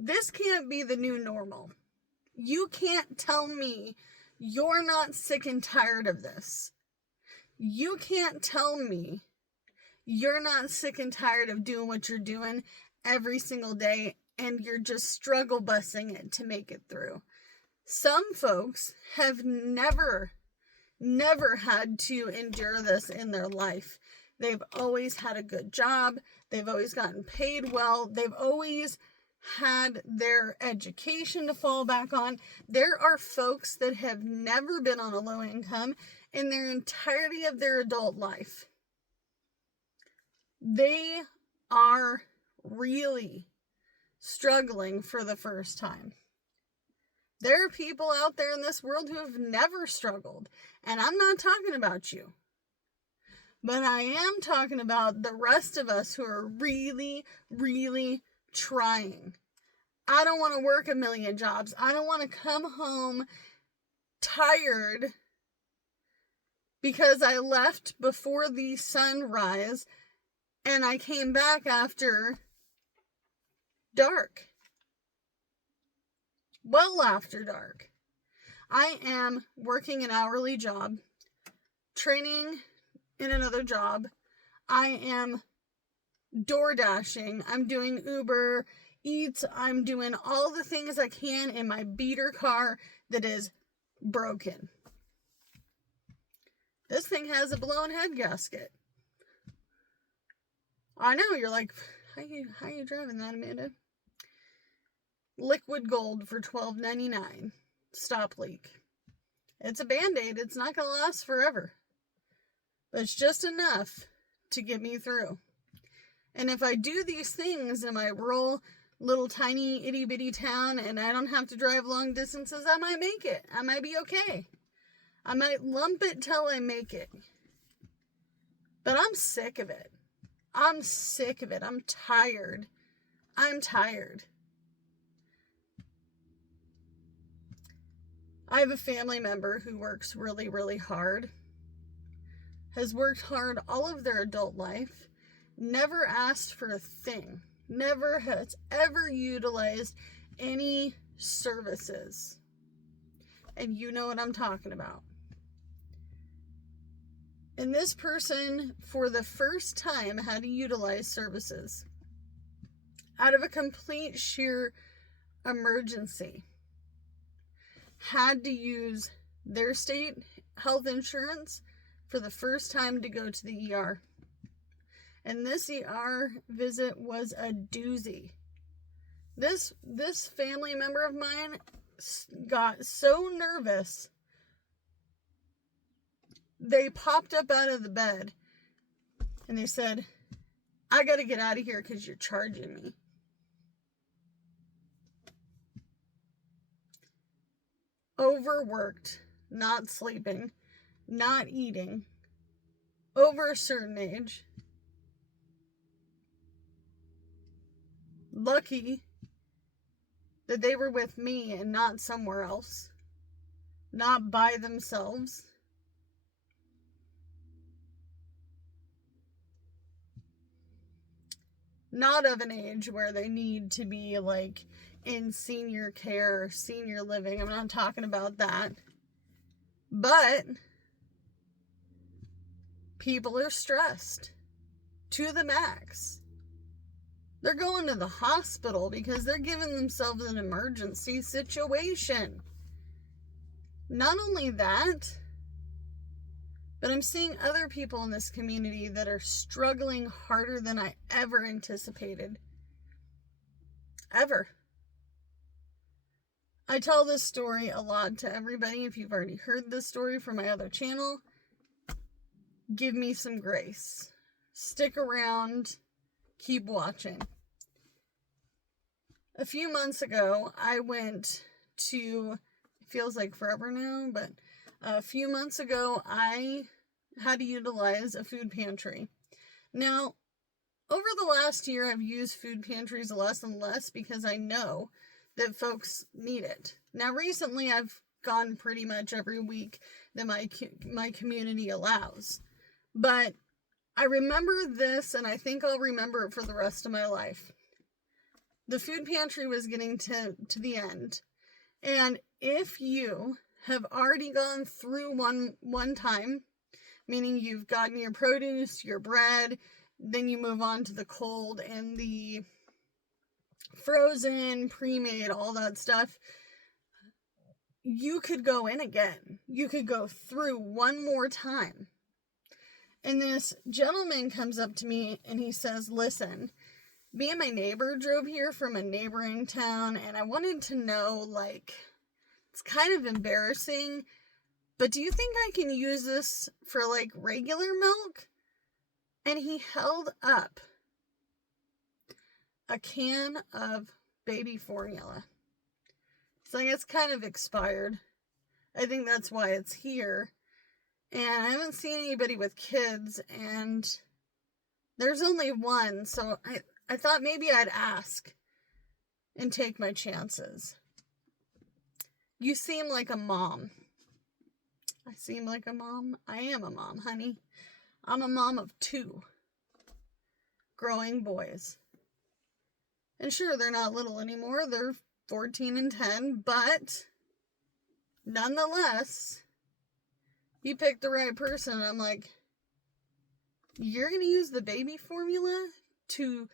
This can't be the new normal. You can't tell me you're not sick and tired of this. You can't tell me you're not sick and tired of doing what you're doing every single day and you're just struggle busing it to make it through. Some folks have never had to endure this in their life. They've always had a good job. They've always gotten paid well. They've always had their education to fall back on. There are folks that have never been on a low income in their entirety of their adult life. They are really struggling for the first time. There are people out there in this world who have never struggled, and I'm not talking about you. But I am talking about the rest of us who are really, really trying. I don't want to work a million jobs. I don't want to come home tired because I left before the sunrise and I came back after dark. Well after dark. I am working an hourly job, training in another job. I am door dashing. I'm doing Uber Eats. I'm doing all the things I can in my beater car that is broken. This thing has a blown head gasket. I know, you're like, how you driving that, Amanda? Liquid gold for $12.99. Stop leak. It's a Band-Aid. It's not going to last forever. But it's just enough to get me through. And if I do these things in my rural, little tiny itty bitty town and I don't have to drive long distances, I might make it. I might be okay. I might lump it till I make it. But I'm sick of it. I'm sick of it. I'm tired. I'm tired. I have a family member who works really, really hard. Has worked hard all of their adult life. Never asked for a thing. Never has ever utilized any services. And you know what I'm talking about. And this person, for the first time, had to utilize services out of a complete sheer emergency. Had to use their state health insurance for the first time to go to the ER. And this ER visit was a doozy. This family member of mine got so nervous, they popped up out of the bed and they said, I got to get out of here because you're charging me. Overworked, not sleeping, not eating, over a certain age. Lucky that they were with me and not somewhere else, not by themselves. Not of an age where they need to be like in senior care or senior living. I'm not talking about that. But people are stressed to the max. They're going to the hospital because they're giving themselves an emergency situation. Not only that, but I'm seeing other people in this community that are struggling harder than I ever anticipated. Ever. I tell this story a lot to everybody. If you've already heard this story from my other channel, give me some grace. Stick around. Keep watching. A few months ago, I went to, it feels like forever now, but a few months ago, I had to utilize a food pantry. Now, over the last year, I've used food pantries less and less because I know that folks need it. Now, recently, I've gone pretty much every week that my community allows. But I remember this, and I think I'll remember it for the rest of my life. the food pantry was getting to the end. And if you have already gone through one time, meaning you've gotten your produce, your bread, then you move on to the cold and the frozen, pre-made, all that stuff, you could go in again. You could go through one more time. And this gentleman comes up to me and he says, listen, me and my neighbor drove here from a neighboring town, and I wanted to know, like, it's kind of embarrassing, but do you think I can use this for, like, regular milk? And he held up a can of baby formula. It's like, it's kind of expired. I think that's why it's here. And I haven't seen anybody with kids, and there's only one, so I thought maybe I'd ask and take my chances. You seem like a mom. I seem like a mom? I am a mom, honey. I'm a mom of 2 growing boys. And sure, they're not little anymore. They're 14 and 10, but nonetheless, you picked the right person. I'm like, you're going to use the baby formula to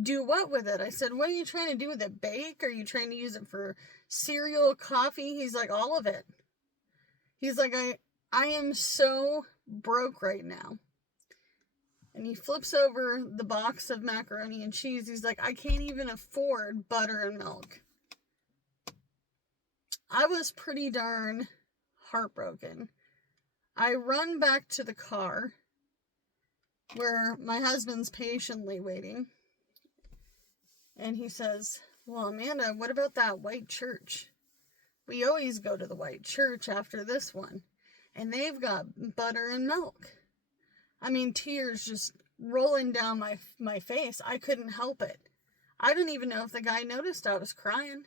do what with it? I said, what are you trying to do with it? Bake? Are you trying to use it for cereal, coffee? He's like, all of it. He's like, I am so broke right now. And he flips over the box of macaroni and cheese. He's like, I can't even afford butter and milk. I was pretty darn heartbroken. I run back to the car where my husband's patiently waiting. And he says, well, Amanda, what about that white church? We always go to the white church after this one. And they've got butter and milk. I mean, tears just rolling down my face. I couldn't help it. I don't even know if the guy noticed I was crying.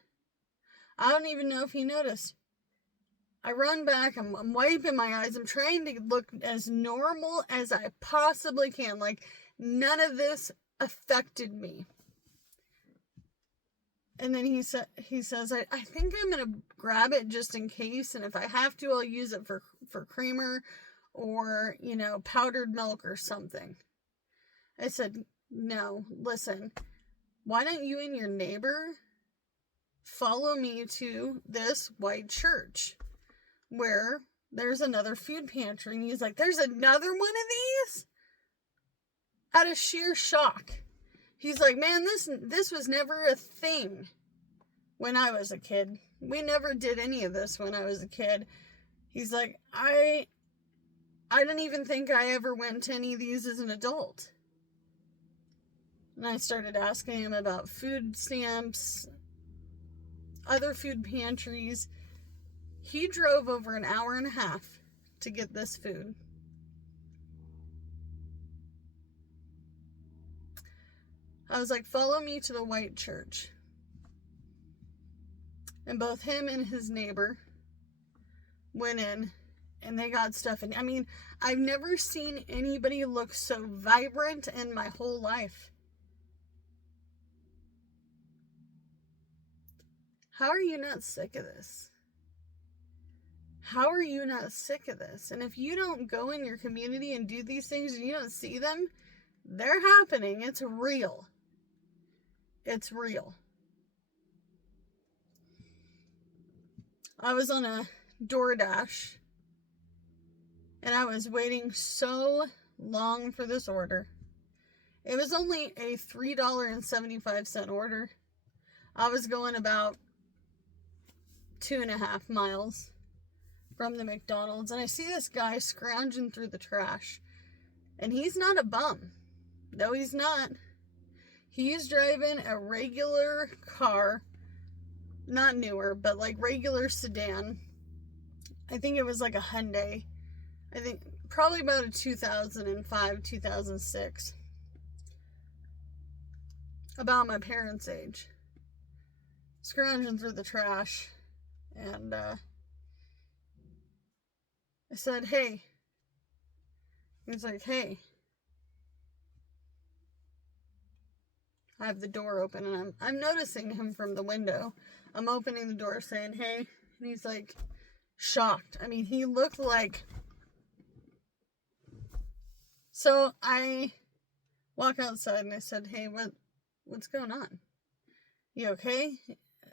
I don't even know if he noticed. I run back. I'm wiping my eyes. I'm trying to look as normal as I possibly can. Like, none of this affected me. And then he says, I think I'm going to grab it just in case. And if I have to, I'll use it for creamer or, powdered milk or something. I said, no, listen, why don't you and your neighbor follow me to this white church where there's another food pantry? And he's like, there's another one of these? Out of sheer shock. He's like, man, this was never a thing when I was a kid. We never did any of this when I was a kid. He's like, I didn't even think I ever went to any of these as an adult. And I started asking him about food stamps, other food pantries. He drove over an hour and a half to get this food. I was like, follow me to the white church. And both him and his neighbor went in and they got stuff. And I mean, I've never seen anybody look so vibrant in my whole life. How are you not sick of this? How are you not sick of this? And if you don't go in your community and do these things and you don't see them, they're happening. It's real. It's real. I was on a DoorDash and I was waiting so long for this order. It was only a $3.75 order. I was going about 2.5 miles from the McDonald's, and I see this guy scrounging through the trash. And he's not a bum. No, he's not. He's driving a regular car, not newer, but like regular sedan. I think it was like a Hyundai. I think probably about a 2005, 2006. About my parents' age. Scrounging through the trash. And I said, hey. He's like, hey. I have the door open, and I'm noticing him from the window. I'm opening the door saying, hey, and he's like shocked. I mean, he looked like... So I walk outside and I said, hey, what's going on? You okay?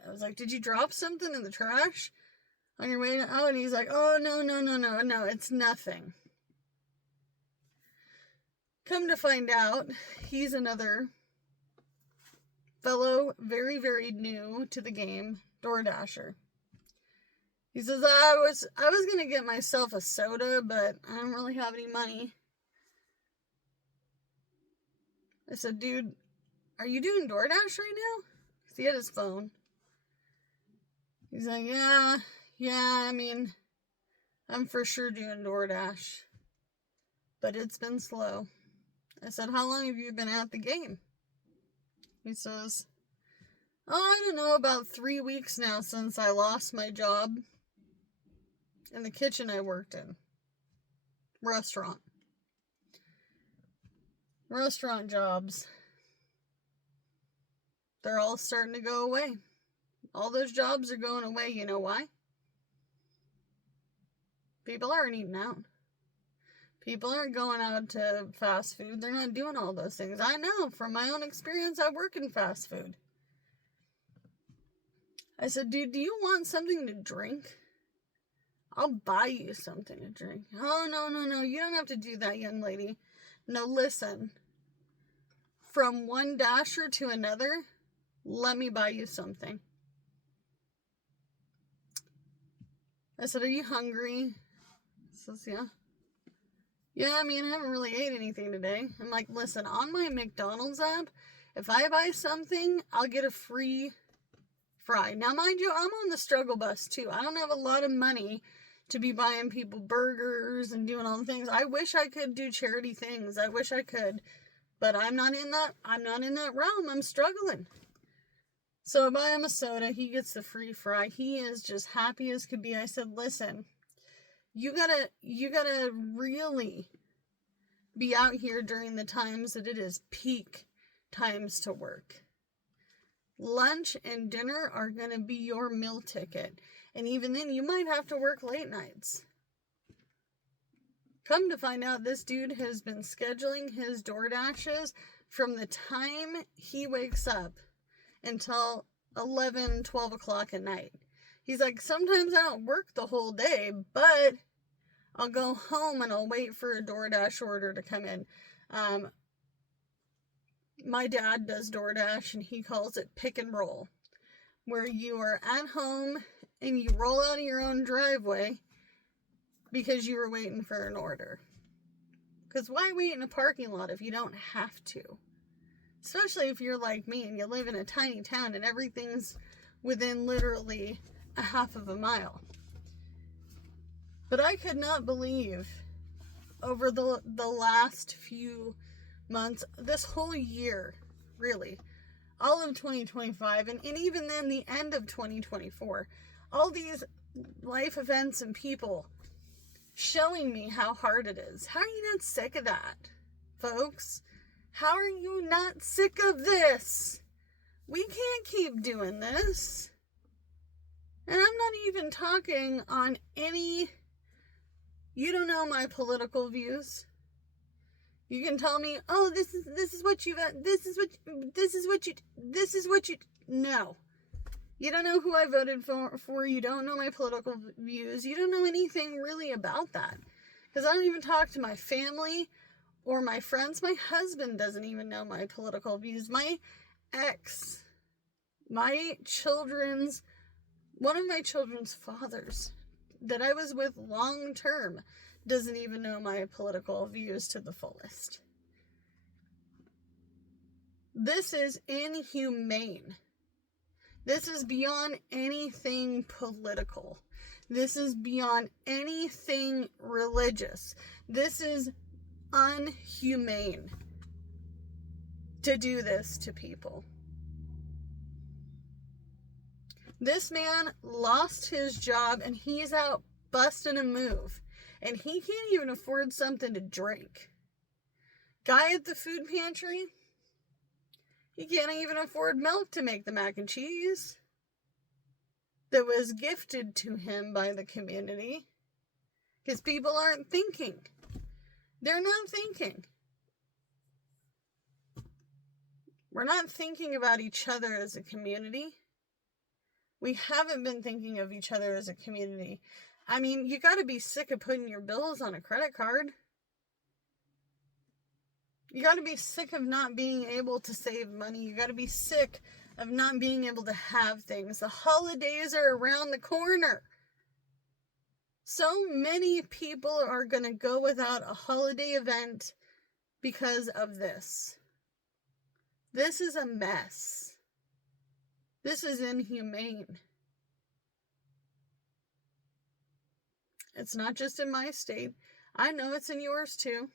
I was like, did you drop something in the trash on your way out? And he's like, oh, no, it's nothing. Come to find out, he's another fellow, very, very new to the game, DoorDasher. He says, I was going to get myself a soda, but I don't really have any money. I said, dude, are you doing DoorDash right now? Because he had his phone. He's like, yeah, I mean, I'm for sure doing DoorDash. But it's been slow. I said, how long have you been at the game? He says, oh, I don't know, about 3 weeks now since I lost my job in the kitchen I worked in. Restaurant jobs. They're all starting to go away. All those jobs are going away. You know why? People aren't eating out. People aren't going out to fast food. They're not doing all those things. I know from my own experience. I work in fast food. I said, dude, do you want something to drink? I'll buy you something to drink. Oh, no. You don't have to do that, young lady. No, listen. From one dasher to another, let me buy you something. I said, are you hungry? He says, yeah. Yeah, I mean, I haven't really ate anything today. I'm like, listen, on my McDonald's app, if I buy something, I'll get a free fry. Now, mind you, I'm on the struggle bus, too. I don't have a lot of money to be buying people burgers and doing all the things. I wish I could do charity things. I wish I could. But I'm not in that realm. I'm struggling. So I buy him a soda. He gets the free fry. He is just happy as could be. I said, listen, you gotta really be out here during the times that it is peak times to work. Lunch and dinner are going to be your meal ticket. And even then, you might have to work late nights. Come to find out, this dude has been scheduling his DoorDashes from the time he wakes up until 11, 12 o'clock at night. He's like, sometimes I don't work the whole day, but I'll go home and I'll wait for a DoorDash order to come in. My dad does DoorDash and he calls it pick and roll, where you are at home and you roll out of your own driveway because you were waiting for an order. Because why wait in a parking lot if you don't have to? Especially if you're like me and you live in a tiny town and everything's within literally a half of a mile. But I could not believe over the last few months, this whole year, really, all of 2025, and even then the end of 2024, all these life events and people showing me how hard it is. How are you not sick of that, folks? How are you not sick of this? We can't keep doing this. And I'm not even talking on any... You don't know my political views. You can tell me, oh, this is what you... No. You don't know who I voted for. You don't know my political views. You don't know anything really about that. Because I don't even talk to my family or my friends. My husband doesn't even know my political views. My ex, one of my children's fathers that I was with long term doesn't even know my political views to the fullest. This is inhumane. This is beyond anything political. This is beyond anything religious. This is unhumane to do this to people. This man lost his job and he's out busting a move. And he can't even afford something to drink. Guy at the food pantry, He can't even afford milk to make the mac and cheese that was gifted to him by the community. Because people aren't thinking. They're not thinking. We're not thinking about each other as a community. We haven't been thinking of each other as a community. I mean, you got to be sick of putting your bills on a credit card. You got to be sick of not being able to save money. You got to be sick of not being able to have things. The holidays are around the corner. So many people are going to go without a holiday event because of this. This is a mess. This is inhumane. It's not just in my state. I know it's in yours too.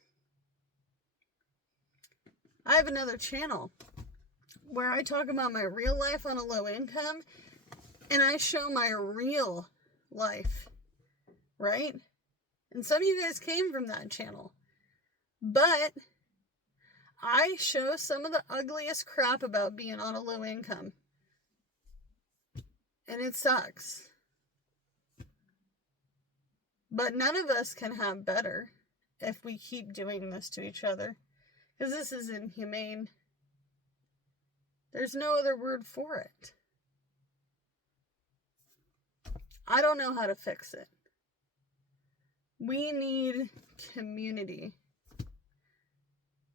I have another channel where I talk about my real life on a low income, and I show my real life, right? And some of you guys came from that channel. But I show some of the ugliest crap about being on a low income. And it sucks. But none of us can have better if we keep doing this to each other. Because this is inhumane. There's no other word for it. I don't know how to fix it. We need community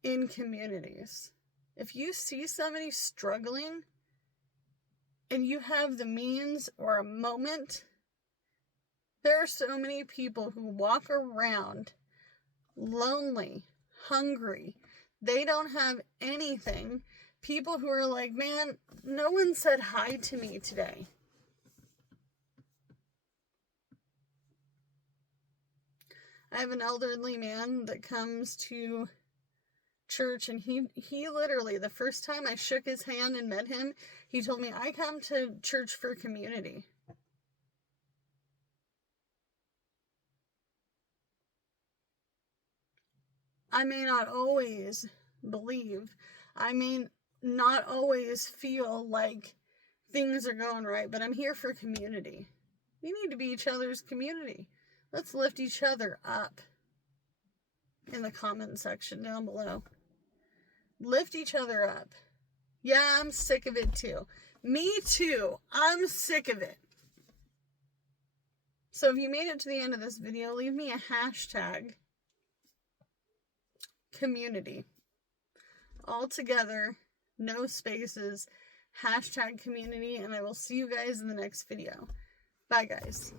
in communities. If you see somebody struggling and you have the means or a moment, there are so many people who walk around lonely, hungry. They don't have anything. People who are like, man, no one said hi to me today. I have an elderly man that comes to church, and he literally, the first time I shook his hand and met him, he told me, I come to church for community. I may not always believe. I may not always feel like things are going right, but I'm here for community. We need to be each other's community. Let's lift each other up in the comment section down below. Lift each other up. Yeah, I'm sick of it too. Me too. I'm sick of it. So if you made it to the end of this video, leave me a hashtag community. All together, no spaces, hashtag community, and I will see you guys in the next video. Bye, guys.